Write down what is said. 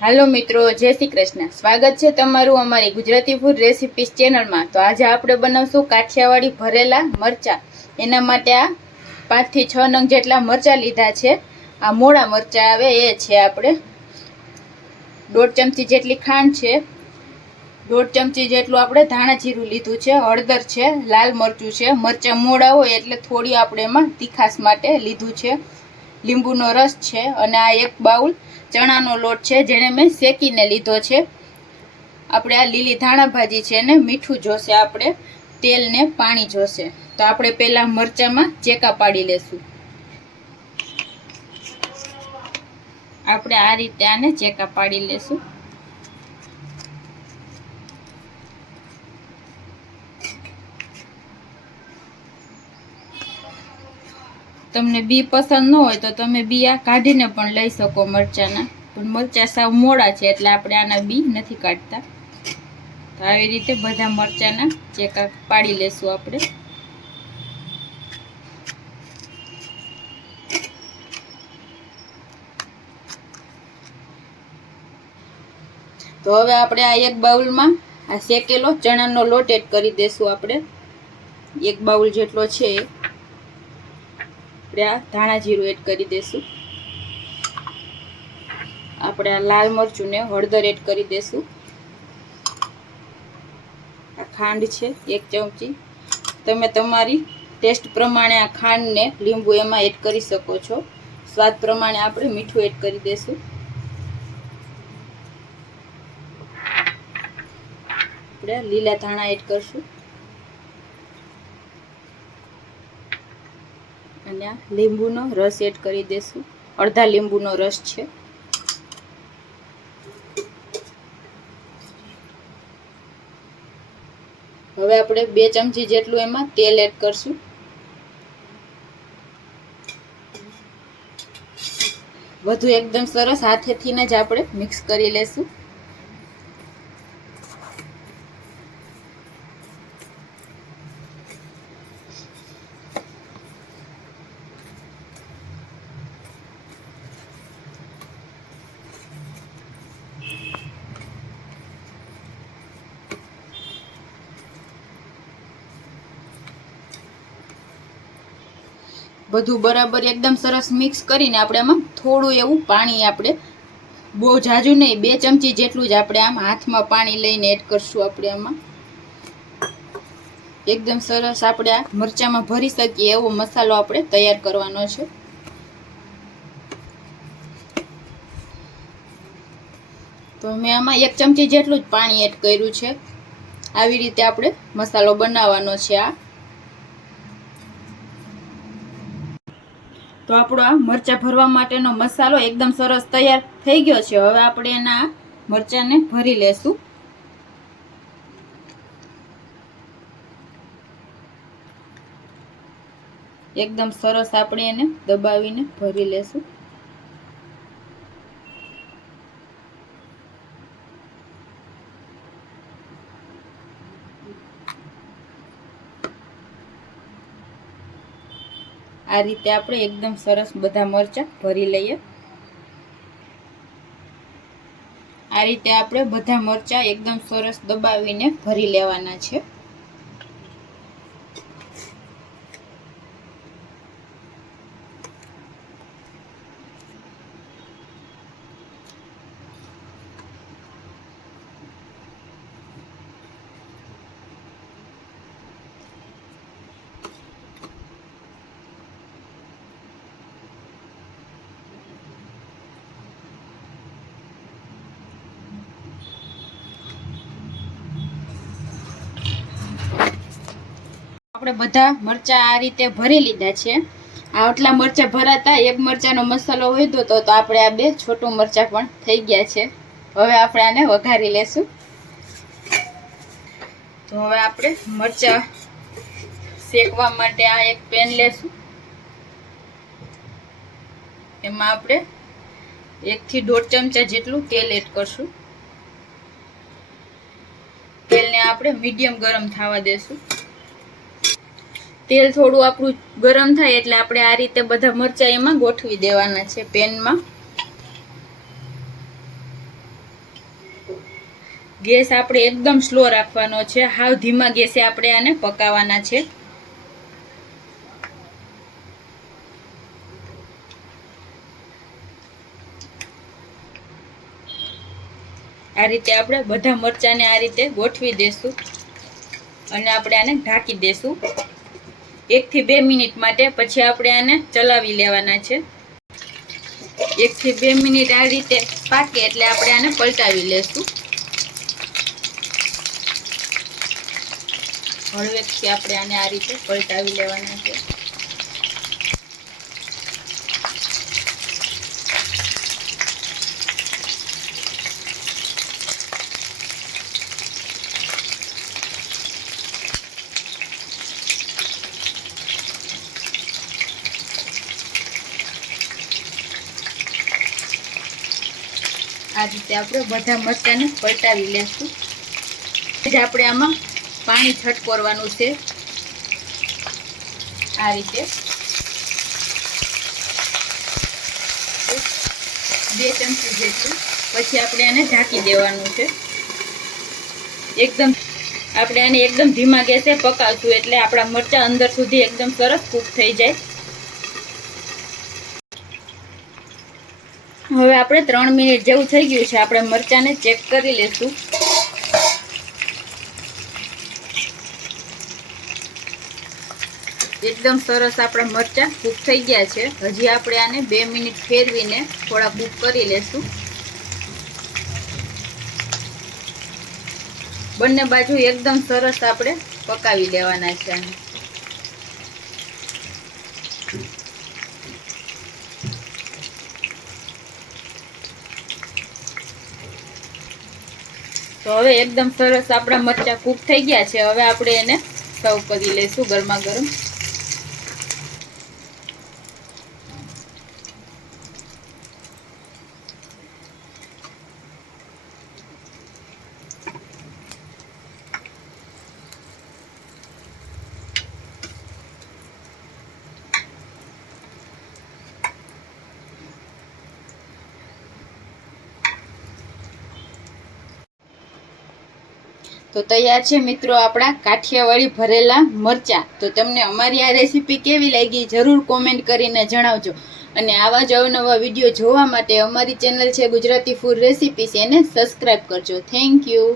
હાલો મિત્રો, જય શ્રી કૃષ્ણ. સ્વાગત છે તમારું અમારી ગુજરાતી ફૂડ રેસિપીસ ચેનલમાં તો આજે આપણે બનાવશું કાઠિયાવાડી ભરેલા મરચા. એના માટે આ પાંચથી છ નંગ જેટલા મરચા લીધા છે. આ મોળા મરચા આવે, એ છે આપણે. દોઢ ચમચી જેટલી ખાંડ છે. દોઢ ચમચી જેટલું આપણે ધાણા જીરું લીધું છે. હળદર છે, લાલ મરચું છે. મરચાં મોડા હોય એટલે થોડી આપણે એમાં તીખાસ માટે લીધું છે. લીંબુનો રસ છે અને આ એક બાઉલ ચણાનો લોટ છે, જેને મેં શેકીને લીધો છે. આપણે આ લીલી ધાણા ભાજી છે ને, મીઠું જોશે આપણે તેલ ને પાણી જોશે. તો આપણે પહેલાં મરચાંમાં ચેકા પાડી લેશું. આપણે આ રીતે આને ચેકા પાડી લેશું. તમને બી પસંદ ન હોય તો તમે બી આ કાઢીને પણ લઈ શકો મરચાંના. પણ મરચાં સાવ મોડા છે, એટલે આપણે આના બી નથી કાઢતા. તો આવી રીતે બધા મરચાંના ચેકા પાડી લેશું આપણે. તો હવે આપણે આ એક બાઉલમાં આ શેકેલો ચણાનો લોટ એડ કરી દેશું આપણે. એક બાઉલ જેટલો છે આપણે આ ધાણા જીરું એડ કરી દઈશું આપણે આ લાલ મરચું ને હળદર એડ કરી દઈશું આ ખાંડ છે, એક ચમચી. તમે તમારી ટેસ્ટ પ્રમાણે આ ખાંડને લીંબુ એમાં એડ કરી શકો છો. સ્વાદ પ્રમાણે આપણે મીઠું એડ કરી દઈશું આપણે લીલા ધાણા એડ કરશું. અને આ લીંબુનો રસ એડ કરી દેશું. અડધા લીંબુનો રસ છે. હવે આપણે બે ચમચી જેટલું એમાં તેલ એડ કરશું. વધુ એકદમ સરસ હાથેથી જ આપણે મિક્સ કરી લેશું. બધું બરાબર એકદમ સરસ મિક્સ કરીને આપણે આમાં થોડું એવું પાણી આપણે બહુ જાજુ નહીં, બે ચમચી જેટલું જ આપણે આમ હાથમાં પાણી લઈને એડ કરશું આપણે આમાં. એકદમ સરસ આપણે આ મરચામાં ભરી શકીએ એવો મસાલો આપણે તૈયાર કરવાનો છે. તો મેં આમાં એક ચમચી જેટલું જ પાણી એડ કર્યું છે. આવી રીતે આપણે મસાલો બનાવવાનો છે આ. તો આપણો આ મરચાં ભરવા માટેનો મસાલો એકદમ સરસ તૈયાર થઈ ગયો છે. હવે આપણે એના મરચાંને ભરી લેશું. એકદમ સરસ આપણે એને દબાવીને ભરી લેશું. આ રીતે આપણે એકદમ સરસ બધા મરચાં ભરી લઈએ. આ રીતે આપણે બધા મરચાં એકદમ સરસ દબાવીને ભરી લેવાના છે. આપણે બધા મરચાં આ રીતે ભરી લીધા છે. આટલા મરચાં ભરાતા, એક મરચાંનો મસાલો વધ્યો તો તો આપણે આ બે છોટું મરચાં પણ થઈ ગયા છે. હવે આપણે આને વઘારી લેશું. તો હવે આપણે મરચાં શેકવા માટે આ એક પેન લેશું. એમાં આપણે એકથી દોઢ ચમચા જેટલું તેલ એડ કરશું. તેલને આપણે મીડિયમ ગરમ થવા દેશું. તેલ થોડું આપણું ગરમ થાય એટલે આપણે આ રીતે બધા મરચાં એમાં ગોઠવી દેવાના છે પેનમાં. ગેસ આપણે એકદમ સ્લો રાખવાનો છે. હાવ ધીમા ગેસે આપણે આને પકાવવાના છે. આ રીતે આપણે બધા મરચાંને આ રીતે ગોઠવી દેશું. અને આપણે આને ઢાંકી દેશું. એકથી બે મિનિટ માટે પછી આપણે આને ચલાવી લેવાના છે. એકથી બે મિનિટ આ રીતે પાકે એટલે આપણે આને પલટાવી લેશું. હળવેકથી આપણે આને આ રીતે પલટાવી લેવાના છે. આ રીતે આપણે બધા મરચાંને પલટાવી લેશું. જ આપણે આમાં પાણી છટકોરવાનું છે. આ રીતે. બે ચમચી જેટલું. પછી આપણે આને ઢાંકી દેવાનું છે. એકદમ આપણે આને એકદમ ધીમા ગેસે પકાવશું એટલે આપણા મરચાં અંદર સુધી એકદમ સરસ કૂક થઈ જાય. હવે આપણે ત્રણ મિનિટ જેવું થઈ ગયું છે. આપણે મરચાંને ચેક કરી લેશું. એકદમ સરસ આપણા મરચાં કૂક થઈ ગયા છે. હજી આપણે આને બે મિનિટ ફેરવીને થોડા કૂક કરી લેશું. બંને બાજુ એકદમ સરસ આપણે પકાવી લેવાના છે આને. તો હવે એકદમ સરસ આપણા મરચાં કૂક થઈ ગયા છે. હવે આપણે એને સર્વ કરી લઈશું ગરમા ગરમ. તો તૈયાર છે મિત્રો આપણા કાઠિયાવાડી ભરેલા મરચાં. તો તમને અમારી આ રેસીપી કેવી લાગી જરૂર કોમેન્ટ કરીને જણાવજો. અને આવા જ અવનવા વીડિયો જોવા માટે અમારી ચેનલ છે ગુજરાતી ફૂડ રેસીપીસ એને સબસ્ક્રાઈબ કરજો. Thank you